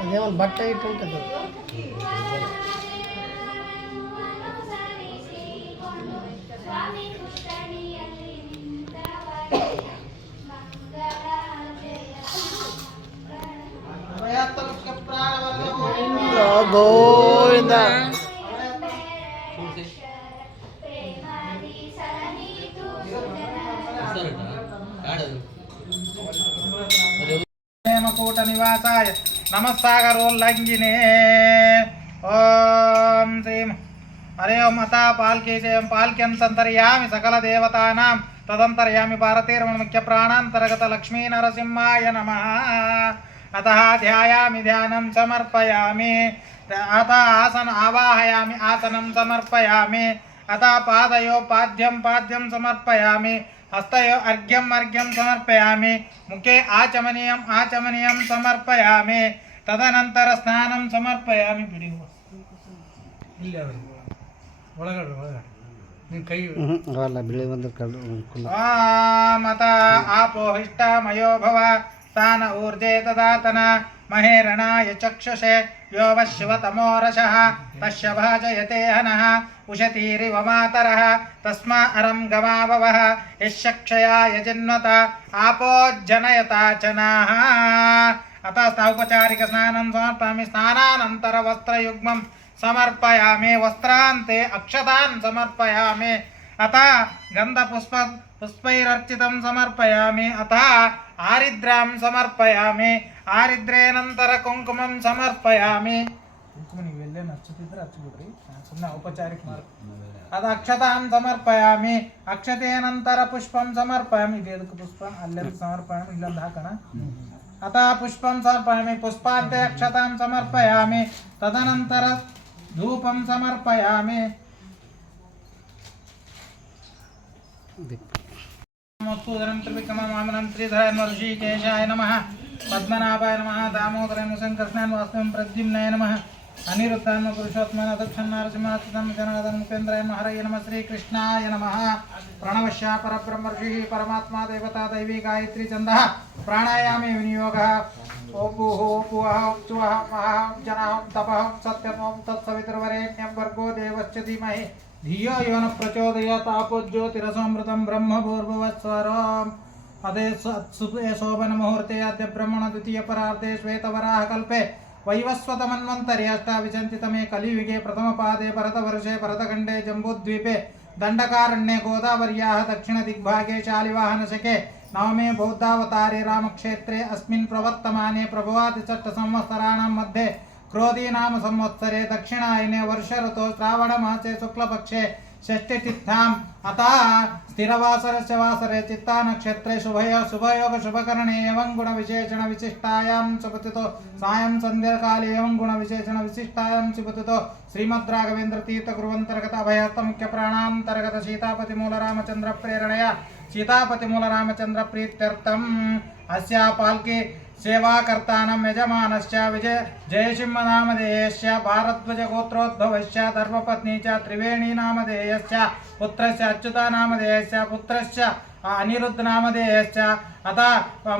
అదే బట్ట ఇటు ఉంటుంది. గోవింద కూట నివాసాయ నమస్సాగరోల్లంఘినే ఓం శ్రీం హరే ఓం అతా పాల్కేశయం పాల్క్యం సంతర్యామి సకల దేవతానాం తదంతర్యామి భారతీరమణ ముఖ్య ప్రాణాంతర్గత లక్ష్మీ నరసింహాయ నమః అతః ధ్యాయామి ధ్యానం సమర్పయామి అత ఆసన ఆవాహయామి ఆసనం సమర్పయామి అత పాదయో పాద్యం పాద్యం సమర్పయామి హస్తయో అర్ఘ్యం అర్ఘ్యం సమర్పయామి ముఖే ఆచమనీయం ఆచమనీయం సమర్పయామి తదనంతర స్నానం సమర్పయామి. ಬಿಡಿ ಒಳಗಡೆ ಒಳಗಡೆ ನಿಮ್ಮ ಕೈ ಅಲ್ಲ ಬಿಳಿ ಒಂದು ಮತ ಆಪೋಹಿಷ್ಟಮಯೋ ಭವ ಸ್ಥಾನ ಊರ್ಜೆ ತದಾತನ ಮಹೇರಣಾಯ ಚಕ್ಷುಷೆ ಯೋ ವಶಿವತಮೋರಶಃ ತಸ್ಯ ಭಾಜಯತೆ ಹನಃ ಉಷತೀರಿವ ಮಾತರಃ ತಸ್ಮಾ ಅರಂ ಗಮಾವವಃ ಯಶ್ಚಕ್ಷಯಾಯ ಜನ್ಮತ ಆಪೋಜ್ಜನಯತಾ ಚನಾಃ ಅತಃ ಔಪಚಾರಿಕ ಸ್ನಾನಂ ಸಮರ್ಪಯಾಮಿ ಸ್ನಾನಾನಂತರ ವಸ್ತ್ರಯುಗ್ಮಂ ಸಮರ್ಪಯಾಮಿ ವಸ್ತ್ರಾಂತೆ ಅಕ್ಷತಾನ್ ಸಮರ್ಪಯಾಮಿ ಅತಃ ಗಂಧಪುಷ್ಪೈರರ್ಚಿತಂ ಸಮರ್ಪಯಾಮಿ ಅತಃ ಆರಿದ್ರಾಂ ಸಮರ್ಪಯಾಮಿ ಆರಿದ್ರೇನಂತರ ಕುಂಕುಮಂ ಸಮರ್ಪಯಾಮಿ. ಕುಂಕುಮ ನೀವು ಎಲ್ಲೇನು ಹಚ್ಚುತ್ತಿದ್ರೆ ಹಚ್ಚಿಬಿಡ್ರಿ, ಸುಮ್ಮನೆ ಔಪಚಾರಿಕ ಅದು ಅಕ್ಷತಾಂ ಸಮರ್ಪಯಾಮಿ ಅಕ್ಷತೇನಂತರ ಪುಷ್ಪಂ ಸಮರ್ಪಯಾಮಿ. ಇದು ಎದಕ್ಕೆ ಪುಷ್ಪ ಅಲ್ಲೆಲ್ಲ ಸಮರ್ಪಯಾಮಿ ಇಲ್ಲೊಂದು ಹಾಕೋಣ. अतः पुष्पं समर्पयामि पुष्पान्ते अक्षतां समर्पयामि तदनन्तर धूपं समर्पयामि. मत्सूदरं त्रिविक्रमं वामनं श्रीधराय ऋषिकेशाय नमः पद्मनाभाय नमः दामोदराय शङ्करस्नाय वासुदेवाय प्रद्युम्नाय नमः अनिरुद्धाय पुरुषोत्तमाय दक्षिणनारसिंहाय जनार्दन मुपेन्द्राय नमः हरये नमः श्रीकृष्णाय नमः. प्रणवश्य परब्रह्म ऋषिः परमात्मा देवता दैवी गायत्री छन्दः प्राणायामे विनियोगः ओपुः ओपुवः उच्चुवः महः जनः तपः सत्यं तत्सवितुर्वरेण्यं भर्गो देवस्य धीमहि धियो यो न प्रचोदयात् आपोज्योतिरसमृतं ब्रह्मभूर्भुवस्वरम्. अदे शोभन मुहूर्ते अद्य ब्रह्मण द्वितीय परार्धे श्वेतवराह कल्पे वैवस्वतमन्वन्तरे अष्टाविंशतितमे कलियुगे प्रथमपादे भरतवर्षे भरतखण्डे जम्बूद्वीपे दण्डकारण्ये गोदावर्याः दक्षिणदिग्भागे शालिवाहनशके नवमे बौद्धावतारे रामक्षेत्रे अस्मिन् प्रवर्तमाने प्रभवादिषट्संवत्सराणां मध्ये क्रोधी नाम संवत्सरे दक्षिणायने वर्ष ऋतौ श्रावणमासे शुक्लपक्षे षष्ठितिथ्याम् अतः स्थिरवासरस्य वासरे चित्ता नक्षत्रे शुभयोग शुभकरणे एवं गुण विशेषण विशिष्टायां सुपतितो सायं संध्याकाले एवं गुण विशेषण विशिष्टायां सुपतितो श्रीमद् राघवेन्द्र तीर्थ गुरुवंतर्गत अभयहस्त मुख्य प्राणांतर्गत सीतापति मूल रामचंद्र प्रेरणया सीतापति मूल रामचंद्र प्रीत्यर्थम अस्या पाल्की सेवाकर्तानं यजमानश्च विजय जयसिंहनामधेयस्य भारद्वाज गोत्रोद्भवस्य धर्मपत्नी च त्रिवेणी नामधेयस्य पुत्रस्य अच्युतनामधेयस्य पुत्रस्य अनिरुद्ध नामधेयस्य अतः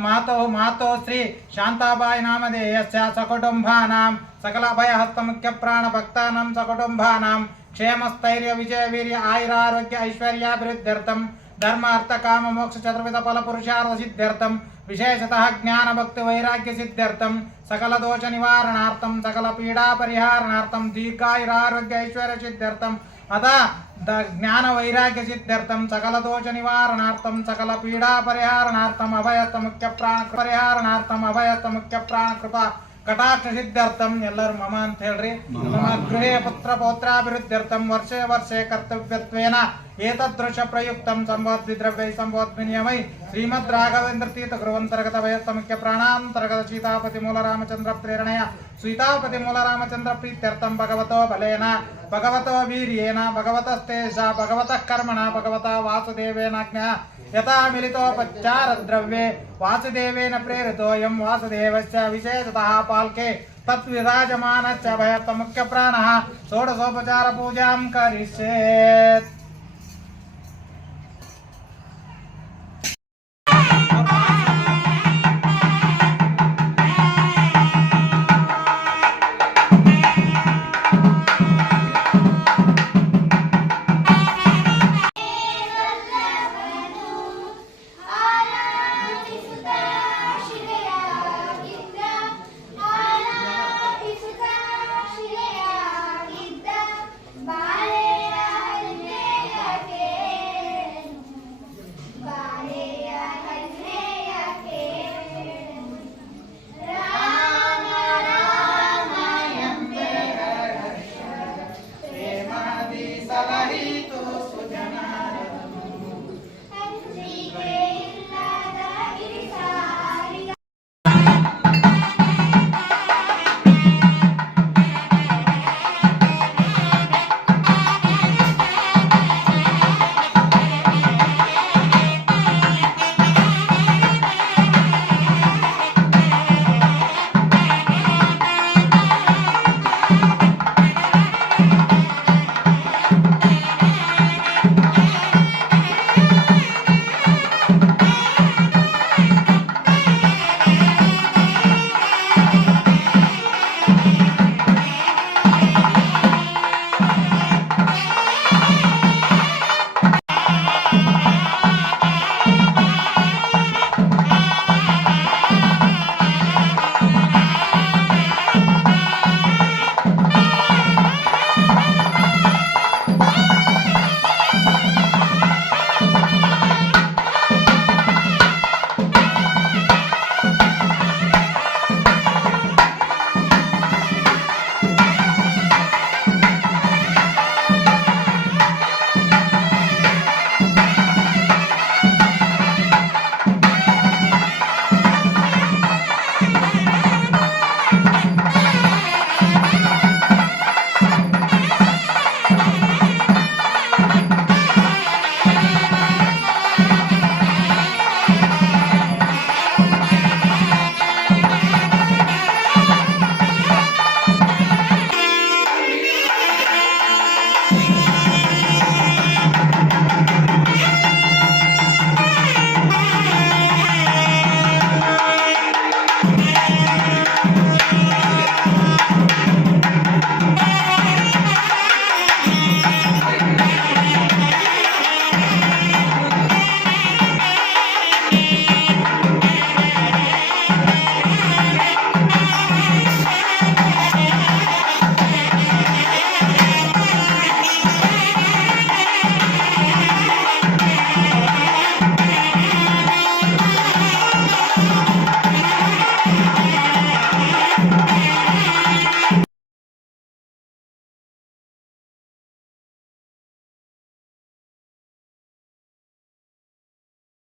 मातौ श्री शांताबाई नामधेयस्य सकुटुंबानां सकल अभयहस्त मुख्य प्राण भक्तानां सकुटुंबानां क्षेमस्थैर्य विजय वीर्य आयुरारोग्य ऐश्वर्याभिवृद्ध्यर्थं धर्म अर्थ काम मोक्ष चतुर्विध फल पुरुषार्थ सिद्ध्यर्थं विशेषतः ज्ञान भक्ति वैराग्य सिद्ध्यर्थं सकल दोष निवारणार्थं सकल पीडा परिहारणार्थं दीर्घायुरारोग्य ऐश्वर्य सिद्ध्यर्थं अतः ज्ञान वैराग्य सिद्ध्यर्थं सकल दोष निवारणार्थं सकल पीडा परिहारणार्थं अभयस्त मुख्य प्राण परिहारणार्थं अभयस्त मुख्य प्राण कृपा कटाक्ष सिद्ध्यर्थं एल्लरू मम अंत हेळ्रि. मम गृहे पुत्र पौत्राभिवृद्ध्यर्थं वर्षे वर्षे कर्तव्यत्वेन एतदृश प्रयुक्तं संबोधिद्रव्यै संबोधविनियमै श्रीमद् राघवेन्द्र तीर्थ गुरुवंतर्गत अभयस्त मुख्य प्राणांतर्गत सीतापति मूल रामचंद्र प्रेरणया सीतापति मूल रामचंद्र प्रीत्यर्थं भगवतो बलेन भगवतो वीर्येण भगवतस्तेजा भगवतः कर्मणा भगवता वासुदेवेनाज्ञया यथा मिलितोपचारद्रव्ये वासुदेवेन प्रेरितोऽयं वासुदेवस्य विशेषतः पाल्के तद्विराजमानश्च अभयस्त मुख्य प्राणः षोडशोपचार पूजां करिष्येत्.